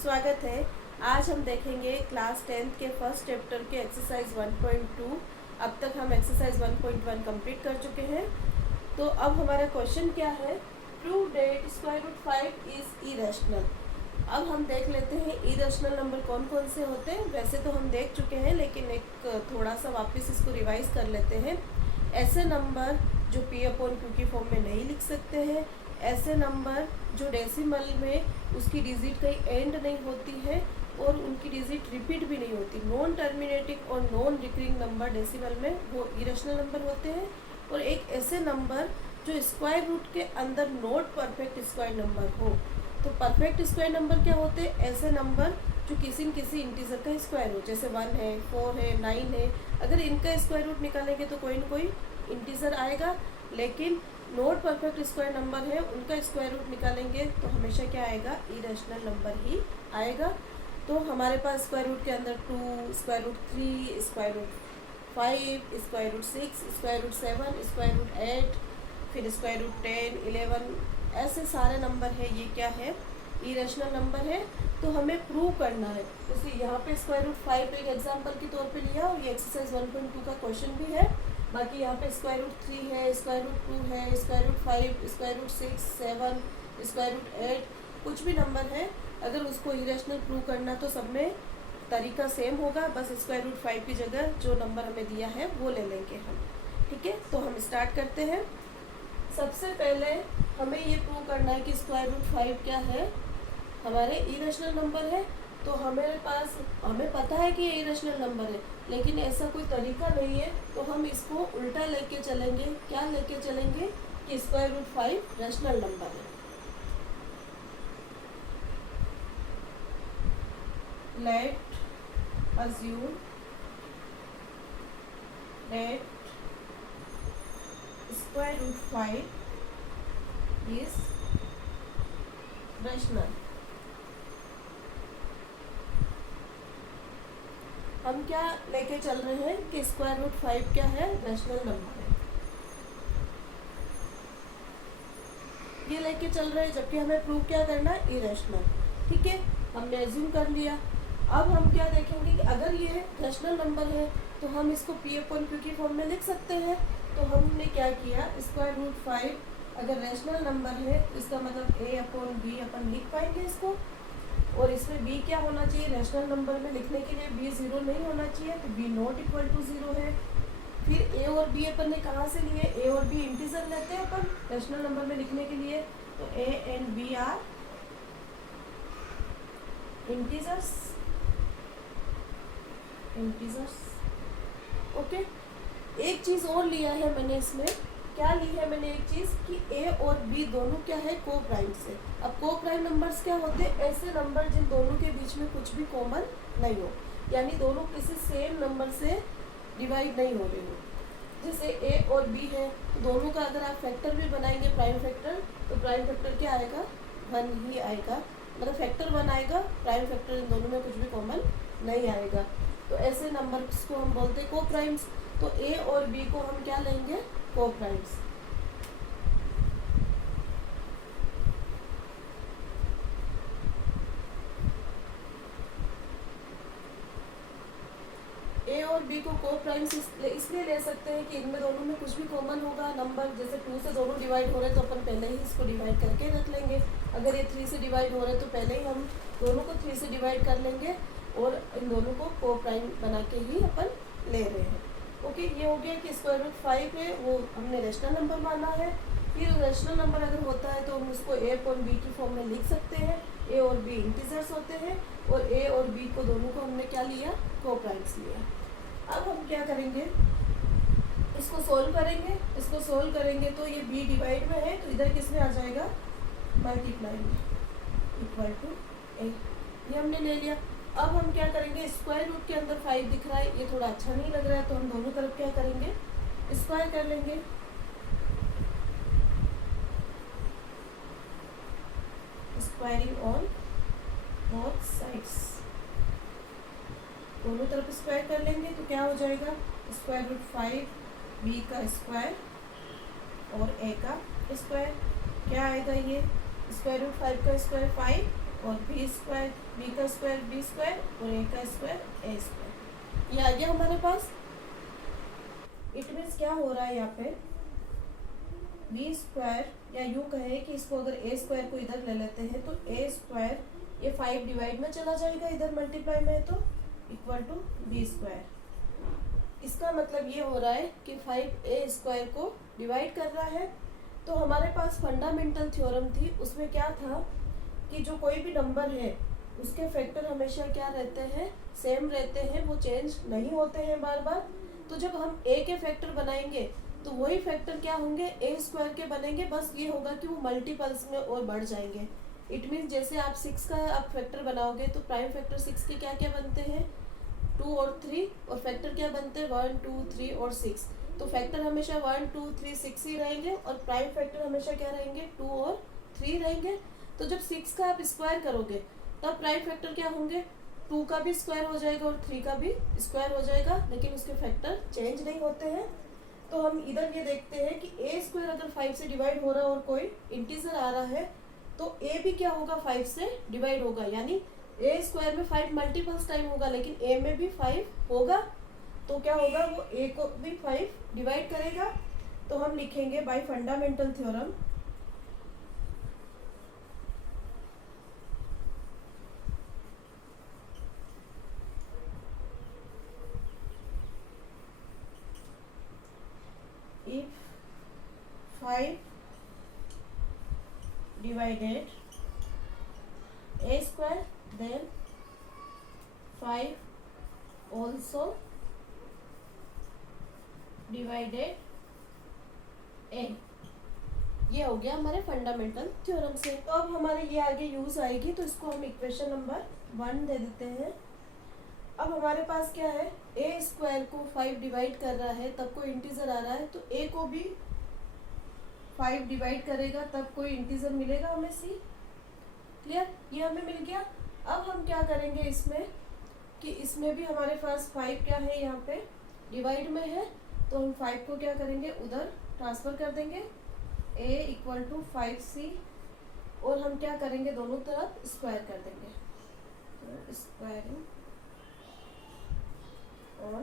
स्वागत है। आज हम देखेंगे क्लास 10th के फर्स्ट चैप्टर के एक्सरसाइज 1.2। अब तक हम एक्सरसाइज 1.1 कंप्लीट कर चुके हैं। तो अब हमारा क्वेश्चन क्या है, prove that square root 5 is irrational. अब हम देख लेते हैं इरेशनल नंबर कौन कौन से होते हैं। वैसे तो हम देख चुके हैं, लेकिन एक थोड़ा सा वापस इसको रिवाइज कर लेते हैं। ऐसे नंबर जो p/2 की फॉर्म में नहीं लिख सकते हैं, ऐसे नंबर जो डेसिमल में उसकी डिजिट कहीं एंड नहीं होती है और उनकी डिजिट रिपीट भी नहीं होती, नॉन टर्मिनेटिंग और नॉन रिकरिंग नंबर डेसिमल में वो इरेशनल नंबर होते हैं। और एक ऐसे नंबर जो स्क्वायर रूट के अंदर नॉट परफेक्ट स्क्वायर नंबर हो। तो परफेक्ट स्क्वायर नंबर क्या होते हैं, ऐसे नंबर जो किसी न किसी इंटीजर का स्क्वायर हो, जैसे 1 है, 4 है, 9 है। अगर इनका स्क्वायर रूट निकालेंगे तो कोई ना कोई इंटीजर आएगा, लेकिन नॉट परफेक्ट स्क्वायर नंबर है उनका स्क्वायर रूट निकालेंगे तो हमेशा क्या आएगा, इरेशनल नंबर ही आएगा। तो हमारे पास स्क्वायर रूट के अंदर 2, square root 3, square root 5, square root 6, square root 7, square root 8, फिर स्क्वायर रूट 10, 11, ऐसे सारे नंबर है, ये क्या है, इरेशनल नंबर है। तो हमें प्रूव करना है। जैसे यहाँ पे स्क्वायर रूट 5 एक एग्जाम्पल के तौर पे लिया और ये एक्सरसाइज 1.2 का क्वेश्चन भी है। बाकी यहाँ पे स्क्वायर रूट 3 है, स्क्वायर रूट 2 है, square root 5, square root 6, 7, square root 8, कुछ भी नंबर है। अगर उसको इरेशनल प्रूव करना तो सब में तरीका सेम होगा, बस स्क्वायर रूट 5 की जगह जो नंबर हमें दिया है वो ले लेंगे हम। ठीक है, तो हम स्टार्ट करते हैं। सबसे पहले हमें ये प्रूव करना है कि स्क्वायर रूट 5 क्या है, हमारे इरेशनल नंबर है। तो हमें पता है कि ये इरेशनल नंबर है, लेकिन ऐसा कोई तरीका नहीं है, तो हम इसको उल्टा लेके चलेंगे। क्या लेके चलेंगे कि स्क्वायर रूट 5 रैशनल नंबर है। Let assume that square root 5 is rational. हम क्या लेके चल रहे हैं कि स्क्वायर रूट 5 क्या है, रैशनल नंबर है, ये लेके चल रहे हैं। जबकि हमें प्रूव क्या करना है, इरेशनल। ठीक है, हमने एज्यूम कर लिया। अब हम क्या देखेंगे कि अगर ये रैशनल नंबर है तो हम इसको p/q की फॉर्म में लिख सकते हैं। तो हमने क्या किया, स्क्वायर रूट 5 अगर रैशनल नंबर है तो इसका मतलब a/b अपन लिख पाएंगे इसको। और इसमें b क्या होना चाहिए, रैशनल नंबर में लिखने के लिए b 0 नहीं होना चाहिए, तो b नॉट इक्वल टू 0 है। फिर a और b अपन ने कहाँ से लिए, a और b इंटीजर लेते हैं अपन रैशनल नंबर में लिखने के लिए। तो a and b are integers. Okay, एक चीज़ और लिया है मैंने इसमें, क्या ली है मैंने, एक चीज़ कि a और b दोनों क्या है, को प्राइम से। अब को प्राइम नंबर्स क्या होते हैं, ऐसे नंबर जिन दोनों के बीच में कुछ भी कॉमन नहीं हो, यानी दोनों किसी सेम नंबर से डिवाइड नहीं हो रहे हो। जैसे a और b है तो दोनों का अगर आप फैक्टर भी बनाएंगे, प्राइम फैक्टर, तो प्राइम फैक्टर क्या आएगा, 1 ही आएगा। मतलब फैक्टर 1 आएगा, प्राइम फैक्टर इन दोनों में कुछ भी कॉमन नहीं आएगा। तो ऐसे नंबर्स को हम बोलते हैं को प्राइम्स। तो a और b को हम क्या लेंगे, को प्राइम्स। a और b को प्राइम्स इसलिए ले सकते हैं कि इनमें दोनों में कुछ भी कॉमन होगा नंबर। जैसे 2 से दोनों डिवाइड हो रहे हैं तो अपन पहले ही इसको डिवाइड करके रख लेंगे। अगर ये 3 से डिवाइड हो रहे हैं तो पहले ही हम दोनों को 3 से डिवाइड कर लेंगे और इन दोनों को प्राइम बना के ही अपन ले रहे हैं। ओके, ये हो गया कि स्क्वायर रूट 5 है वो हमने रैशनल नंबर माना है। फिर रैशनल नंबर अगर होता है तो हम उसको a और b की फॉर्म में लिख सकते हैं। a और b इंटीजर्स होते हैं और a और b को दोनों को हमने क्या लिया, को प्राइम्स लिया। अब हम क्या करेंगे, इसको सोल्व करेंगे। इसको सोल्व करेंगे तो ये b डिवाइड में है तो इधर किस में आ जाएगा, मल्टीप्लाई में, इक्वल टू a, ये हमने ले लिया। अब हम क्या करेंगे, स्क्वायर रूट के अंदर 5 दिख रहा है, ये थोड़ा अच्छा नहीं लग रहा है, तो हम दोनों तरफ क्या करेंगे, स्क्वायर कर लेंगे। स्क्वायरिंग ऑन बोथ साइड्स, दोनों तरफ स्क्वायर कर लेंगे तो क्या हो जाएगा, स्क्वायर रूट 5 b का स्क्वायर और a का स्क्वायर। क्या आएगा, ये स्क्वायर रूट 5 का स्क्वायर 5 और बी स्क्वायर, बी का स्क्वायर बी स्क्वायर और ए का स्क्वायर ए स्क्वायर। ये आ गया हमारे पास। इट मीन्स क्या हो रहा है यहाँ पे, बी स्क्वायर, या यूँ कहें कि इसको अगर ए स्क्वायर को इधर ले लेते हैं तो ए स्क्वायर ये 5 डिवाइड में चला जाएगा, इधर मल्टीप्लाई में है तो इक्वल टू बी स्क्वायर। इसका मतलब ये हो रहा है कि 5a स्क्वायर को डिवाइड कर रहा है। तो हमारे पास फंडामेंटल थ्योरम थी, उसमें क्या था कि जो कोई भी नंबर है उसके फैक्टर हमेशा क्या रहते हैं, सेम रहते हैं, वो चेंज नहीं होते हैं बार बार। तो जब हम a के फैक्टर बनाएंगे तो वही फैक्टर क्या होंगे, ए स्क्वायर के बनेंगे, बस ये होगा कि वो मल्टीपल्स में और बढ़ जाएंगे। इट मीन्स जैसे आप 6 का आप फैक्टर बनाओगे तो प्राइम फैक्टर 6 के क्या क्या बनते हैं, 2 और 3, और फैक्टर क्या बनते हैं 1 2 3 और 6। तो फैक्टर हमेशा 1 2 3 6 ही रहेंगे और प्राइम फैक्टर हमेशा क्या रहेंगे, 2 और 3 रहेंगे। तो जब 6 का आप स्क्वायर करोगे तब प्राइम फैक्टर क्या होंगे, 2 का भी स्क्वायर हो जाएगा और 3 का भी स्क्वायर हो जाएगा, लेकिन उसके फैक्टर चेंज नहीं होते हैं। तो हम इधर ये देखते हैं कि ए स्क्वायर अगर 5 से डिवाइड हो रहा है और कोई इंटीजर आ रहा है तो ए भी क्या होगा, 5 से डिवाइड होगा, यानी ए स्क्वायर में 5 मल्टीपल्स टाइम होगा, लेकिन ए में भी 5 होगा। तो क्या होगा, वो ए को भी 5 डिवाइड करेगा। तो हम लिखेंगे bye fundamental theorem, if 5 divided a square then 5 also divided a। ये हो गया हमारे फंडामेंटल थ्योरम से। तो अब हमारे ये आगे यूज आएगी, तो इसको हम इक्वेशन नंबर 1 दे देते हैं। अब हमारे पास क्या है, ए स्क्वायर को 5 डिवाइड कर रहा है तब कोई इंटीजर आ रहा है, तो ए को भी 5 डिवाइड करेगा तब कोई इंटीजर मिलेगा हमें सी। क्लियर, ये हमें मिल गया। अब हम क्या करेंगे इसमें कि इसमें भी हमारे पास 5 क्या है, यहाँ पे डिवाइड में है, तो हम 5 को क्या करेंगे, उधर ट्रांसफर कर देंगे, a इक्वल टू 5c, और हम क्या करेंगे, दोनों तरफ स्क्वायर कर देंगे, तो स्क्वायरिंग ऑन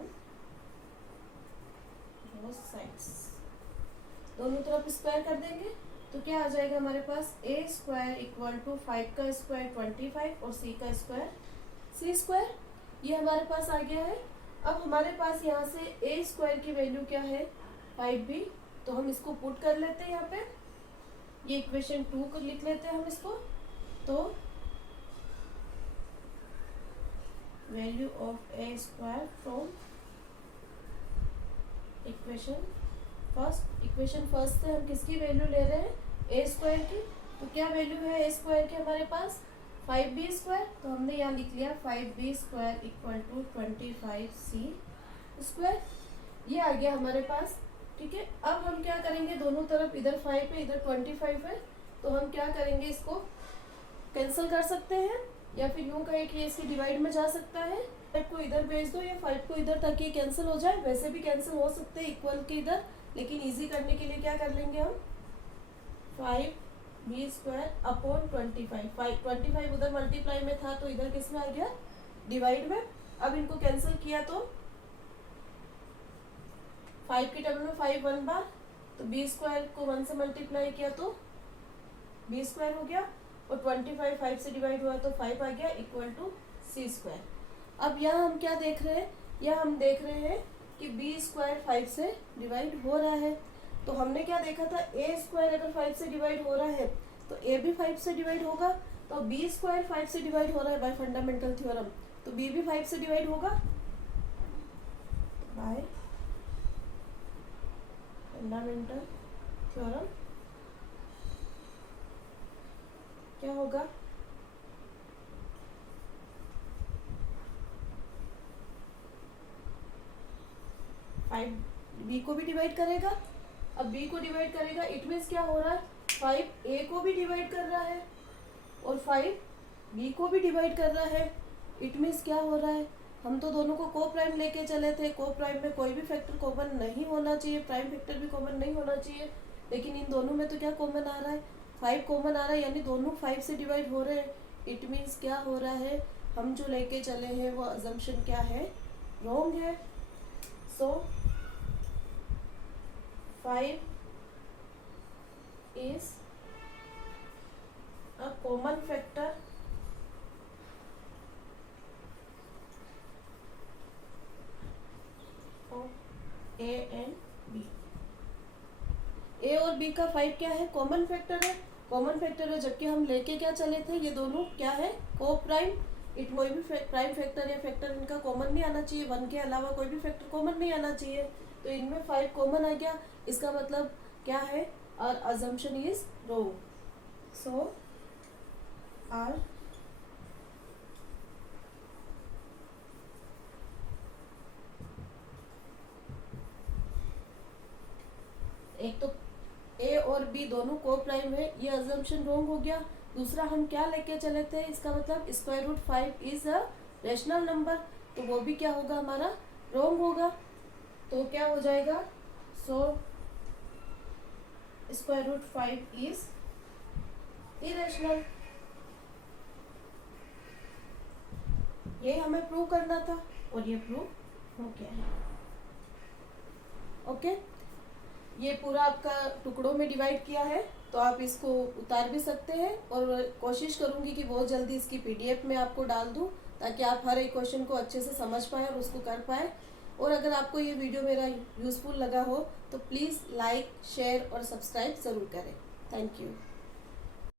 बोथ साइड्स, दोनों तरफ स्क्वायर कर देंगे। तो क्या आ जाएगा हमारे पास, ए स्क्वायर इक्वल टू 5 का स्क्वायर 25 और सी का स्क्वायर सी स्क्वायर, ये हमारे पास आ गया है। अब हमारे पास यहाँ से ए स्क्वायर की वैल्यू क्या है, 5b, तो हम इसको पुट कर लेते हैं यहाँ पे, ये इक्वेशन 2 को लिख लेते हैं हम इसको। तो value of A square from equation first से हम किसकी वैल्यू ले रहे हैं, ए स्क्वायर की। तो क्या वैल्यू है ए स्क्वायर की हमारे पास, 5b स्क्वायर, तो हमने यहाँ लिख लिया 5b square equal to 25c square, ये आ गया हमारे पास। ठीक है, अब हम क्या करेंगे, दोनों तरफ इधर 5 है इधर 25 है, तो हम क्या करेंगे, इसको कैंसिल कर सकते हैं, या फिर यूँ कहें कि इसकी डिवाइड में जा सकता है, 5 को इधर भेज दो या 5 को इधर, ताकि कैंसिल हो जाए। वैसे भी कैंसिल हो सकते हैं इक्वल के इधर, लेकिन इजी करने के लिए क्या कर लेंगे हम, 5b स्क्वायर अपॉन 25 उधर मल्टीप्लाई में था तो इधर किस में आ गया, डिवाइड में। अब इनको कैंसिल किया तो 5 की टेबल में 5 1 बार, तो b स्क्वायर को 1 से मल्टीप्लाई किया तो b स्क्वायर हो गया, और 25 5 से डिवाइड हुआ तो 5 आ गया इक्वल टू c स्क्वायर। अब यहाँ हम क्या देख रहे हैं, यहाँ हम देख रहे हैं कि b स्क्वायर 5 से डिवाइड हो रहा है। तो हमने क्या देखा था, a स्क्वायर अगर 5 से डिवाइड हो रहा है तो a भी 5 से डिवाइड होगा, तो b स्क्वायर 5 से डिवाइड हो रहा है बाय फंडामेंटल थ्योरम, तो b भी 5 से डिवाइड होगा बाय फंडामेंटल थ्योरम। क्या होगा, b को भी डिवाइड करेगा। अब b को डिवाइड करेगा, इट मीन्स क्या हो रहा है, 5 a को भी डिवाइड कर रहा है और 5 b को भी डिवाइड कर रहा है। इट मीन्स क्या हो रहा है, हम तो दोनों को को प्राइम लेके चले थे, को प्राइम में कोई भी फैक्टर कॉमन नहीं होना चाहिए, प्राइम फैक्टर भी कॉमन नहीं होना चाहिए, लेकिन इन दोनों में तो क्या कॉमन आ रहा है, 5 कॉमन आ रहा है, यानी दोनों 5 से डिवाइड हो रहे हैं। इट मीन्स क्या हो रहा है, हम जो लेके चले हैं वो अजम्पशन क्या है, रॉन्ग है। So 5 is a common factor of A and B. A और बी का 5 क्या है, कॉमन फैक्टर है। कॉमन फैक्टर है जबकि हम लेके क्या चले थे, ये दोनों क्या है, को प्राइम। इट कोई भी प्राइम फैक्टर या फैक्टर इनका कॉमन नहीं आना चाहिए, 1 के अलावा कोई भी फैक्टर कॉमन नहीं आना चाहिए। तो इनमें 5 कॉमन आ गया, इसका मतलब क्या है, our assumption is wrong. So आर एक तो ए और बी दोनों को प्राइम है, ये अजम्पशन रॉन्ग हो गया। दूसरा हम क्या लेके चले थे, इसका मतलब square root 5 is a rational number, तो वो भी क्या होगा हमारा, रॉन्ग होगा। तो क्या हो जाएगा, so square root 5 is irrational. ये हमें प्रूव करना था और ये प्रूव हो गया है। ओके, ये पूरा आपका टुकड़ों में डिवाइड किया है, तो आप इसको उतार भी सकते हैं और कोशिश करूंगी कि बहुत जल्दी इसकी पीडीएफ में आपको डाल दूं, ताकि आप हर एक क्वेश्चन को अच्छे से समझ पाए और उसको कर पाए। और अगर आपको ये वीडियो मेरा यूज़फुल लगा हो तो प्लीज़ लाइक, शेयर और सब्सक्राइब ज़रूर करें। Thank you.